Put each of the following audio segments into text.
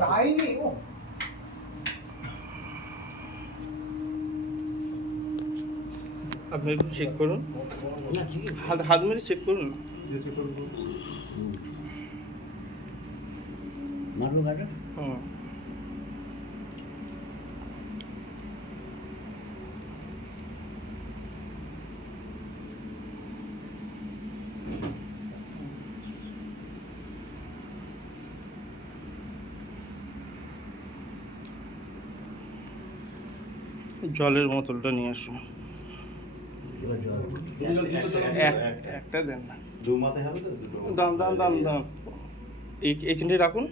তাইনি ও আপনি একটু চেক করুন, হাত মেরে চেক করুন। মারলো গাড়ি হুম, জলের বোতলটা নিয়ে আসুন। একটা দেন না, দাম দাম দাম দাম এইখানটায় রাখুন।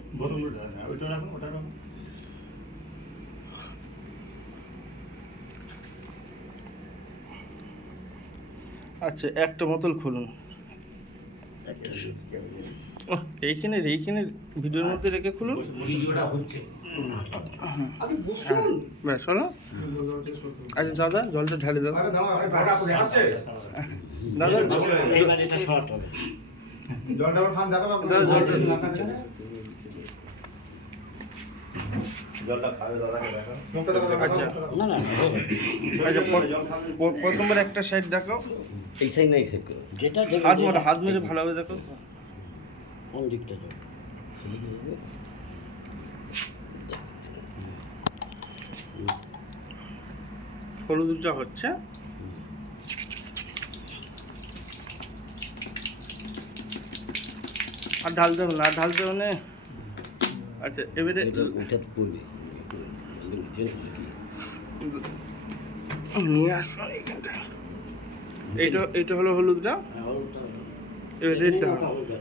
আচ্ছা, একটা বোতল খুলুন। এইখানে ভিডিওর মধ্যে রেখে খুলুন। আপনি বসুন। ব্যাস হলো। আচ্ছা দাদা, জলটা ঢালে দাও। আরে দাঁড়াও, আরে দাঁড়াও, দেখাচ্ছে। দাদা জলটা আবার খান দেখাবে আপনাকে। দাদা, জলটা জলটা খাবে দাদাকে দেখান। মুখটা দেখাবে। আচ্ছা। না না আচ্ছা, প্রথমবার একটা সাইড দেখাও। এই সাইড না এই সাইড যেটা হাত মেরে ভালোভাবে দেখো। কোন দিকটা যাবে হলুদটা হচ্ছে। আর ঢালতে হবে না, ঢালতে হবে না। আচ্ছা, এবারে ওটা করবে নিয়ে আসো এইখানটা। এইটা হলো হলুদটা, এবার রেডটা হবে।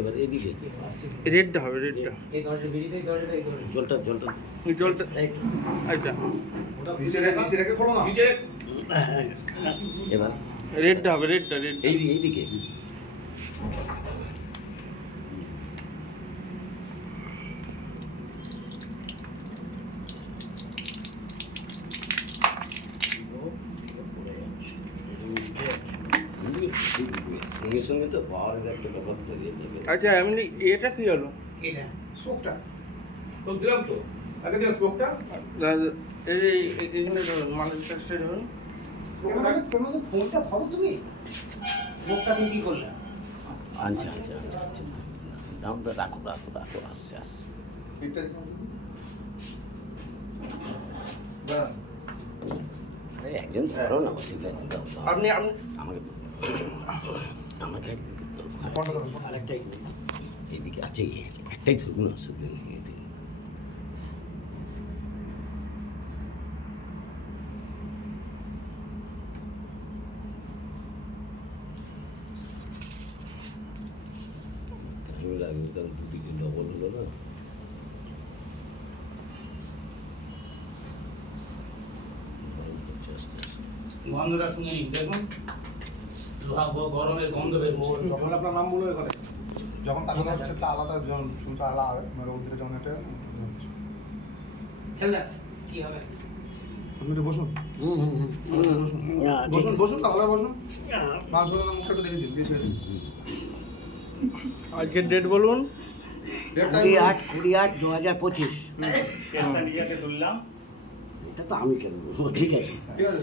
এবার এদিকে রেডটা হবে, রেডটা। জলটা জলটা আচ্ছা, নিচে রেখে খোলো না। এবার রেডটা হবে, রেডটা। এইদিকে এর সঙ্গে তো পাওয়ারের একটা ব্যাপার থাকে। আচ্ছা, এমনি এটা কি হলো? স্মোকটা তো দিলাম তো আগে দিলাম স্মোকটা। দাদা, এইখানে ধরুন, মালের কাজটা ধরুন। স্মোকটা তোমাদের ফোনটা ধরো তুমি। স্মোকটা তুমি কি করলে? আচ্ছা দামটা রাখো আসছে এটা দেখুন বাহ একজন ধরো না আপনি আমাকে কোনটা ধরো? আরেকটাই এদিকে আছে একটাই ধরুন না অসুবিধা নেই এদিকে লাগবে কারণ দুদিকে ডবল হলো না। গন্ধটা শুনে নিন, দেখুন লোহা গরমের গন্ধ বেরোচ্ছে। যখন আপনার নাম বলে এখানে যখন তাকানো হচ্ছে একটা আলাদা যখন শুনতে আলাদা মানে ওদিকে যখন এটা খেলনা কি হবে? আপনি একটু বসুন বসুন তাহলে বসুন। মাছ ধরে মুখটা একটু দেখে দিন দিয়েছে। আজকে ডেট বলুন। 28/2025। কেসটা নিজেকে তুললাম। এটা তো আমি কেন বলবো? ঠিক আছে ঠিক আছে